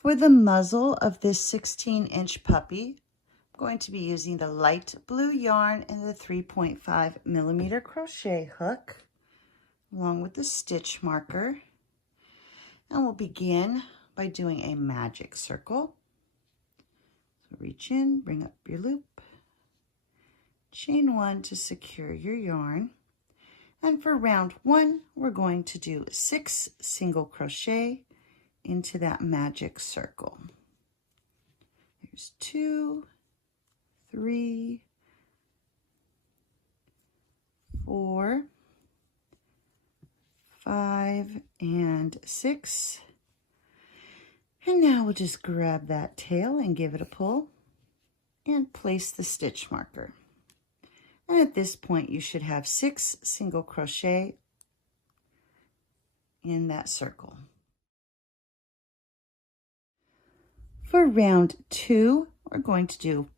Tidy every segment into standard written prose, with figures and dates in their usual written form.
For the muzzle of this 16-inch puppy, I'm going to be using the light blue yarn and the 3.5mm crochet hook, along with the stitch marker. And we'll begin by doing a magic circle. So reach in, bring up your loop, chain 1 to secure your yarn. And for round 1, we're going to do 6 single crochet into that magic circle. There's 2, 3, 4, 5, and 6. And now we'll just grab that tail and give it a pull and place the stitch marker. And at this point, you should have 6 single crochet in that circle. For round 2, we're going to do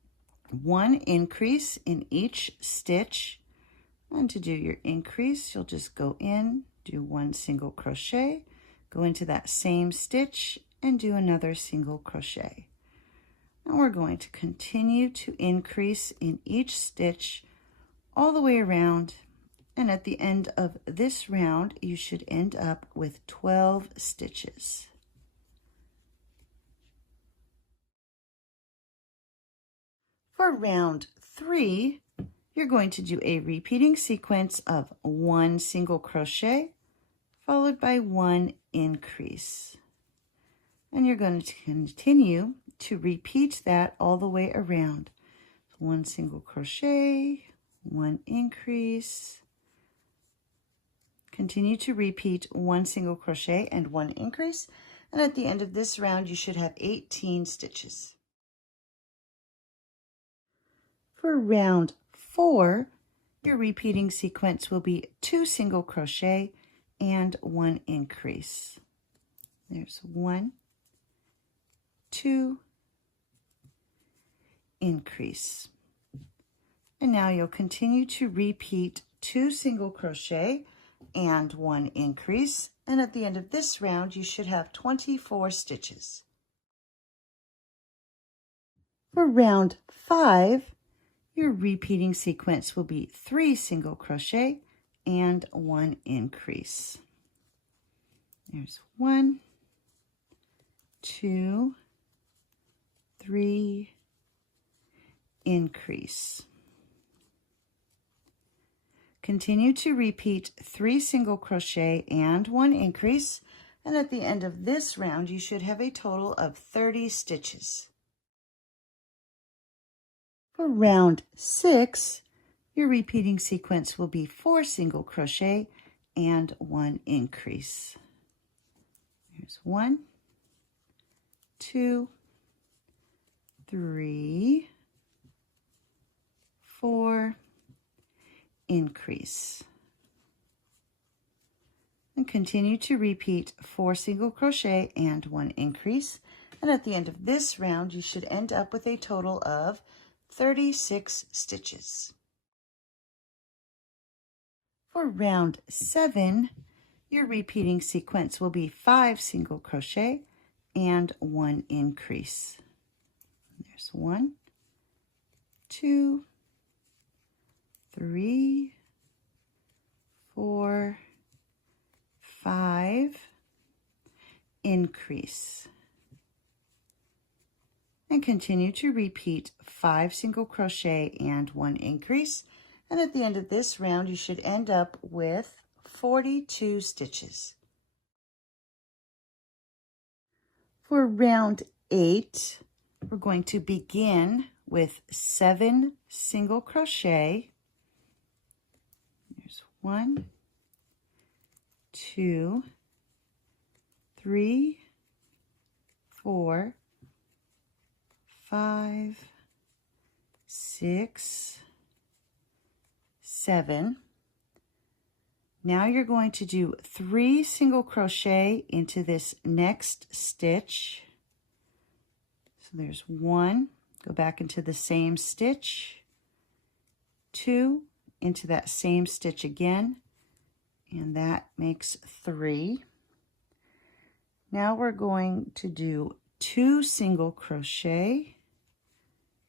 1 increase in each stitch. And to do your increase, you'll just go in, do 1 single crochet, go into that same stitch, and do another single crochet. And we're going to continue to increase in each stitch all the way around. And at the end of this round, you should end up with 12 stitches. For round 3, you're going to do a repeating sequence of 1 single crochet followed by 1 increase. And you're going to continue to repeat that all the way around. 1 single crochet, 1 increase. Continue to repeat 1 single crochet and 1 increase. And at the end of this round, you should have 18 stitches. For round 4, your repeating sequence will be 2 single crochet and 1 increase. There's 1, 2, increase. And now you'll continue to repeat 2 single crochet and 1 increase. And at the end of this round, you should have 24 stitches. For round 5, your repeating sequence will be 3 single crochet and 1 increase. There's 1, 2, 3, increase. Continue to repeat 3 single crochet and 1 increase, and at the end of this round, you should have a total of 30 stitches. For round 6, your repeating sequence will be 4 single crochet and 1 increase. There's 1, 2, 3, 4, increase. And continue to repeat 4 single crochet and 1 increase. And at the end of this round, you should end up with a total of 36 stitches. For round 7, your repeating sequence will be 5 single crochet and 1 increase. There's 1, 2, 3, 4, 5, increase. And continue to repeat 5 single crochet and 1 increase. And at the end of this round, you should end up with 42 stitches. For round 8, we're going to begin with 7 single crochet. There's 1, 2, 3, 4, 5, 6, 7. Now you're going to do 3 single crochet into this next stitch. So there's 1, go back into the same stitch, 2, into that same stitch again, and that makes 3. Now we're going to do 2 single crochet.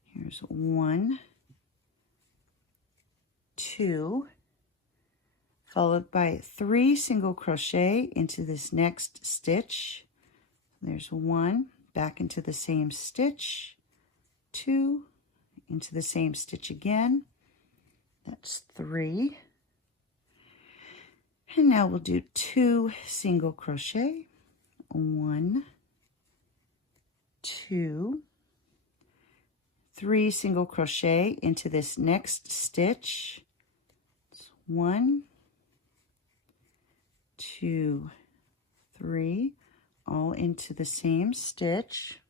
Here's 1, 2, followed by 3 single crochet into this next stitch. There's 1, back into the same stitch, 2, into the same stitch again. That's 3. And now we'll do 2 single crochet, 1, 2, 3 single crochet into this next stitch. It's 1, 2, 3, all into the same stitch.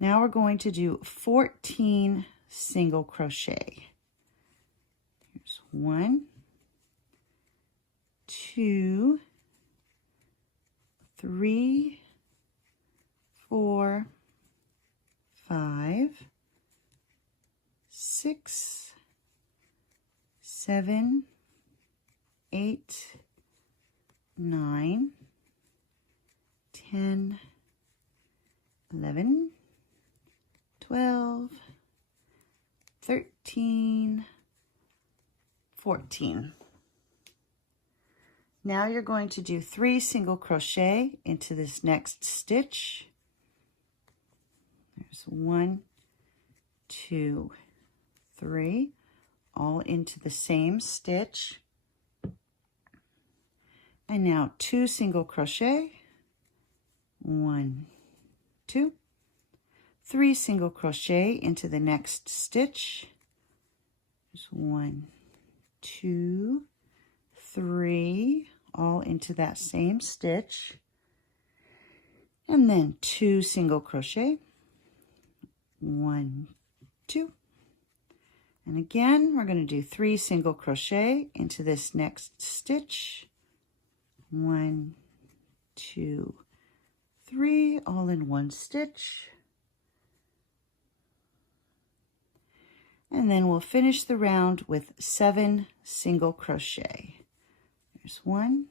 Now we're going to do 14 single crochet. Here's 1, 2, 3, 4, 5, 6, 7, 8, 9, 10, 11, 12, 13, 14. Now you're going to do 3 single crochet into this next stitch. There's 1, 2, 3, all into the same stitch. And now 2 single crochet, 1, 2, 3 single crochet into the next stitch. There's 1, 2, 3, all into that same stitch. And then 2 single crochet, 1, 2. And again, we're going to do 3 single crochet into this next stitch. 1, 2, 3, all in one stitch. And then we'll finish the round with 7 single crochet. There's 1,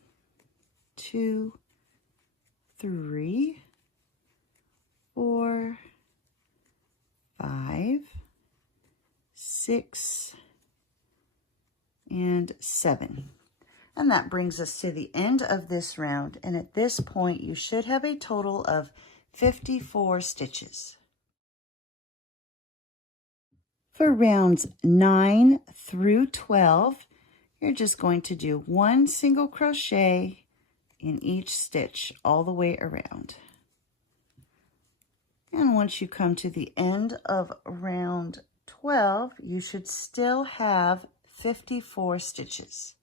2, 3, 4, 5, 6, and 7. And that brings us to the end of this round. And at this point, you should have a total of 54 stitches. For rounds 9 through 12, you're just going to do 1 single crochet in each stitch all the way around. And once you come to the end of round 12, you should still have 54 stitches.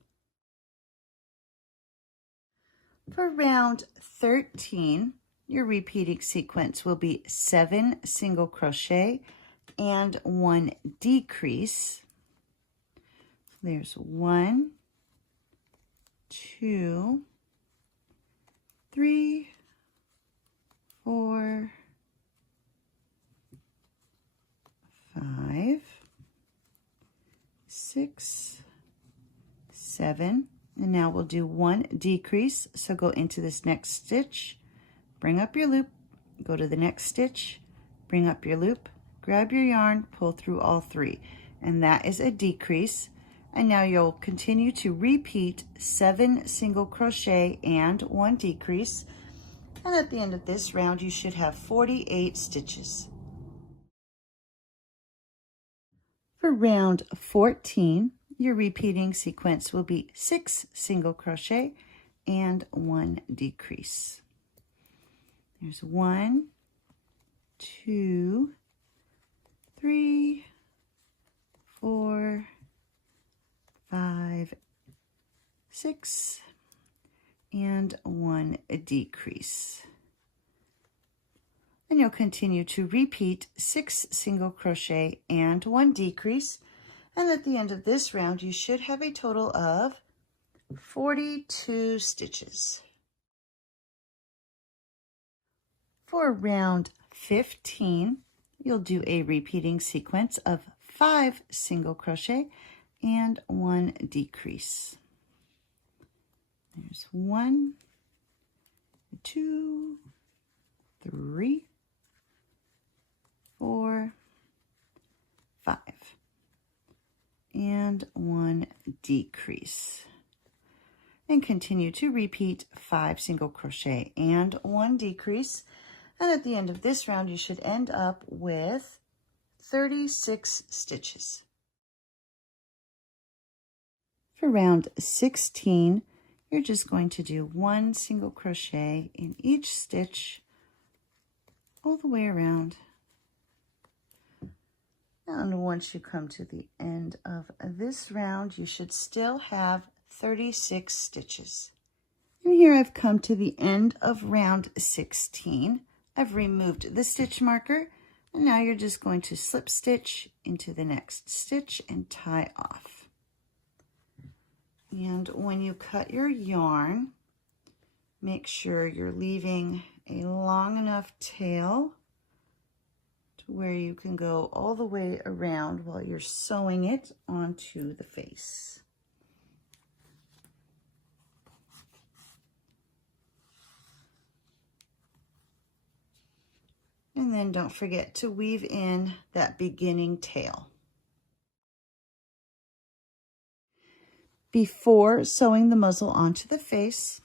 For round 13, your repeating sequence will be 7 single crochet and 1 decrease. There's 1, 2, 3, 4, 5, 6, 7, and now we'll do 1 decrease. So go into this next stitch, bring up your loop, go to the next stitch, bring up your loop, grab your yarn, pull through all 3, and that is a decrease. And now you'll continue to repeat 7 single crochet and 1 decrease. And at the end of this round, you should have 48 stitches. For round 14, your repeating sequence will be 6 single crochet and 1 decrease. There's 1, 2, 3, 4, 5, 6, and 1 decrease. And you'll continue to repeat 6 single crochet and 1 decrease. And at the end of this round, you should have a total of 42 stitches. For round 15, you'll do a repeating sequence of 5 single crochet and 1 decrease. There's 1, 2, 3, 4, 5, and 1 decrease. And continue to repeat 5 single crochet and 1 decrease. And at the end of this round, you should end up with 36 stitches. For round 16, you're just going to do 1 single crochet in each stitch all the way around. And once you come to the end of this round, you should still have 36 stitches. And here I've come to the end of round 16. I've removed the stitch marker, and now you're just going to slip stitch into the next stitch and tie off. And when you cut your yarn, make sure you're leaving a long enough tail to where you can go all the way around while you're sewing it onto the face. And then don't forget to weave in that beginning tail. Before sewing the muzzle onto the face,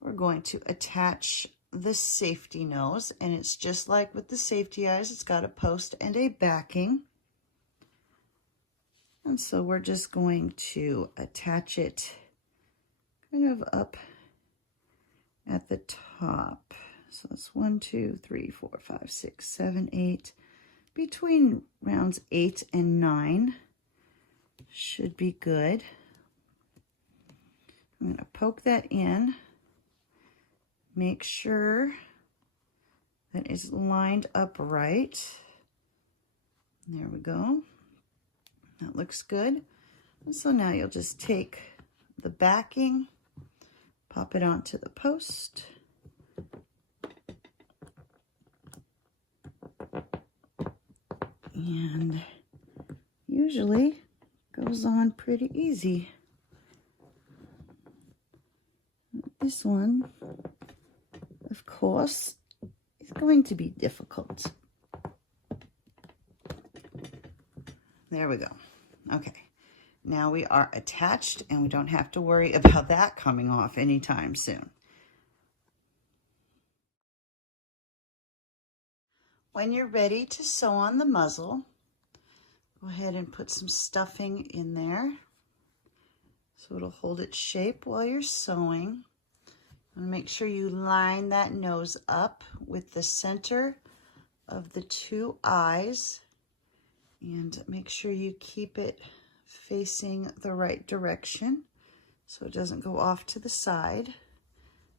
we're going to attach the safety nose, and it's just like with the safety eyes, it's got a post and a backing. And so we're just going to attach it kind of up at the top. So that's 1, 2, 3, 4, 5, 6, 7, 8. Between rounds 8 and 9 should be good. I'm going to poke that in. Make sure that it's lined up right. There we go. That looks good. And so now you'll just take the backing, pop it onto the post. And usually goes on pretty easy. This one, of course, is going to be difficult. There we go. Okay, now we are attached and we don't have to worry about that coming off anytime soon. When you're ready to sew on the muzzle, go ahead and put some stuffing in there so it'll hold its shape while you're sewing. And make sure you line that nose up with the center of the 2 eyes, and make sure you keep it facing the right direction so it doesn't go off to the side.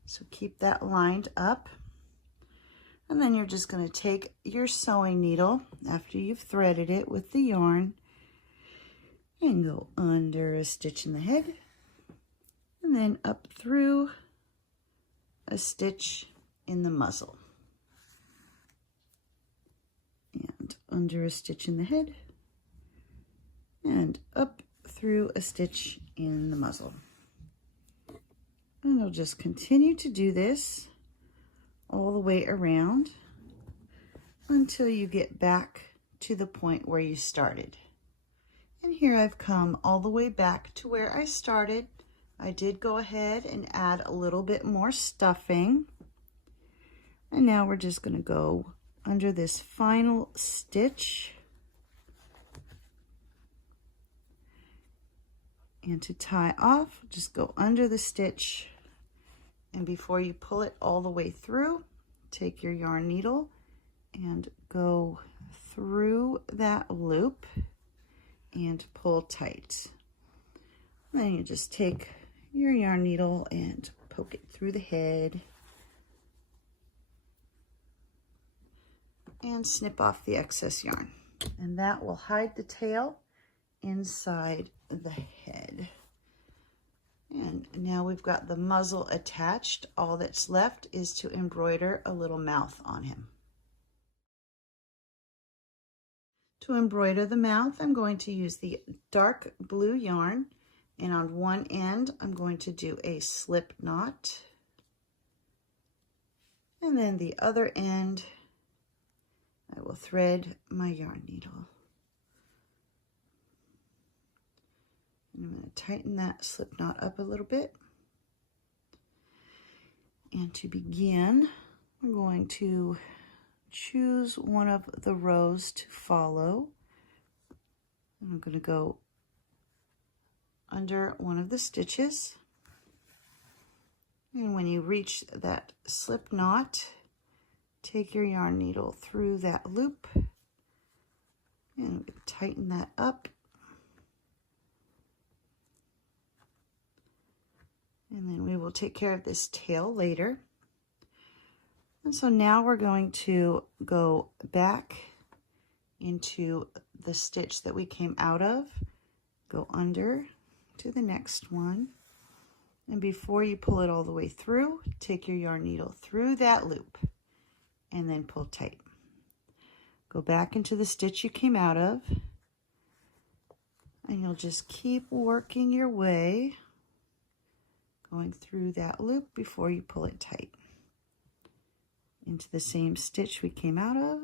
So keep that lined up. And then you're just going to take your sewing needle after you've threaded it with the yarn and go under a stitch in the head and then up through a stitch in the muzzle and under a stitch in the head and up through a stitch in the muzzle. And I'll just continue to do this all the way around until you get back to the point where you started. And here I've come all the way back to where I started. I did go ahead and add a little bit more stuffing. And now we're just going to go under this final stitch. And to tie off, just go under the stitch. And before you pull it all the way through, take your yarn needle and go through that loop and pull tight. And then you just take your yarn needle and poke it through the head and snip off the excess yarn. And that will hide the tail inside the head. And now we've got the muzzle attached. All that's left is to embroider a little mouth on him. To embroider the mouth, I'm going to use the dark blue yarn, and on one end, I'm going to do a slip knot. And then the other end, I will thread my yarn needle. And I'm going to tighten that slip knot up a little bit. And to begin, we're going to choose one of the rows to follow. And I'm going to go under one of the stitches. And when you reach that slip knot, take your yarn needle through that loop and tighten that up. And then we will take care of this tail later. And so now we're going to go back into the stitch that we came out of, go under to the next one. And before you pull it all the way through, take your yarn needle through that loop and then pull tight. Go back into the stitch you came out of, and you'll just keep working your way, going through that loop before you pull it tight. Into the same stitch we came out of,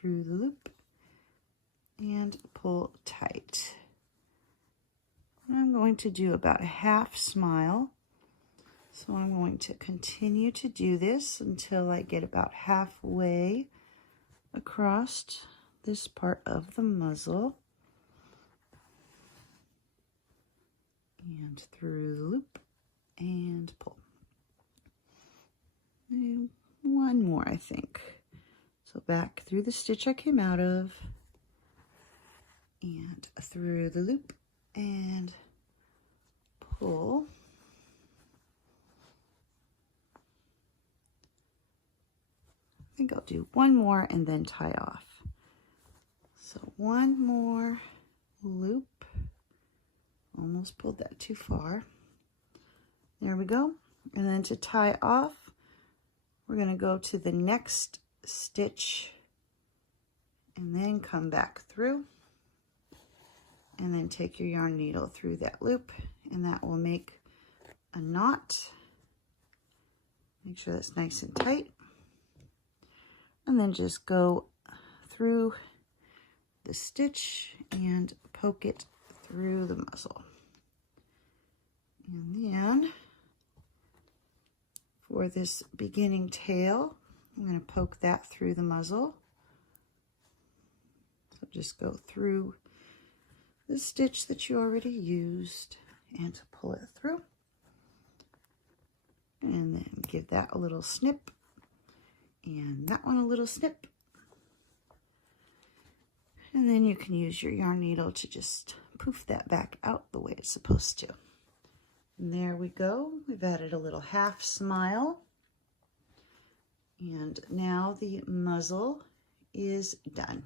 through the loop, and pull tight. I'm going to do about a half smile. So I'm going to continue to do this until I get about halfway across this part of the muzzle. And through the loop and pull. And one more, I think. So back through the stitch I came out of and through the loop and pull. I think I'll do one more and then tie off. So one more loop. Almost pulled that too far. There we go. And then to tie off, we're going to go to the next stitch and then come back through. And then take your yarn needle through that loop, and that will make a knot. Make sure that's nice and tight. And then just go through the stitch and poke it through the muzzle. And then for this beginning tail, I'm going to poke that through the muzzle. So just go through the stitch that you already used and pull it through. And then give that a little snip. And that one a little snip. And then you can use your yarn needle to just poof that back out the way it's supposed to. And there we go. We've added a little half smile. And now the muzzle is done.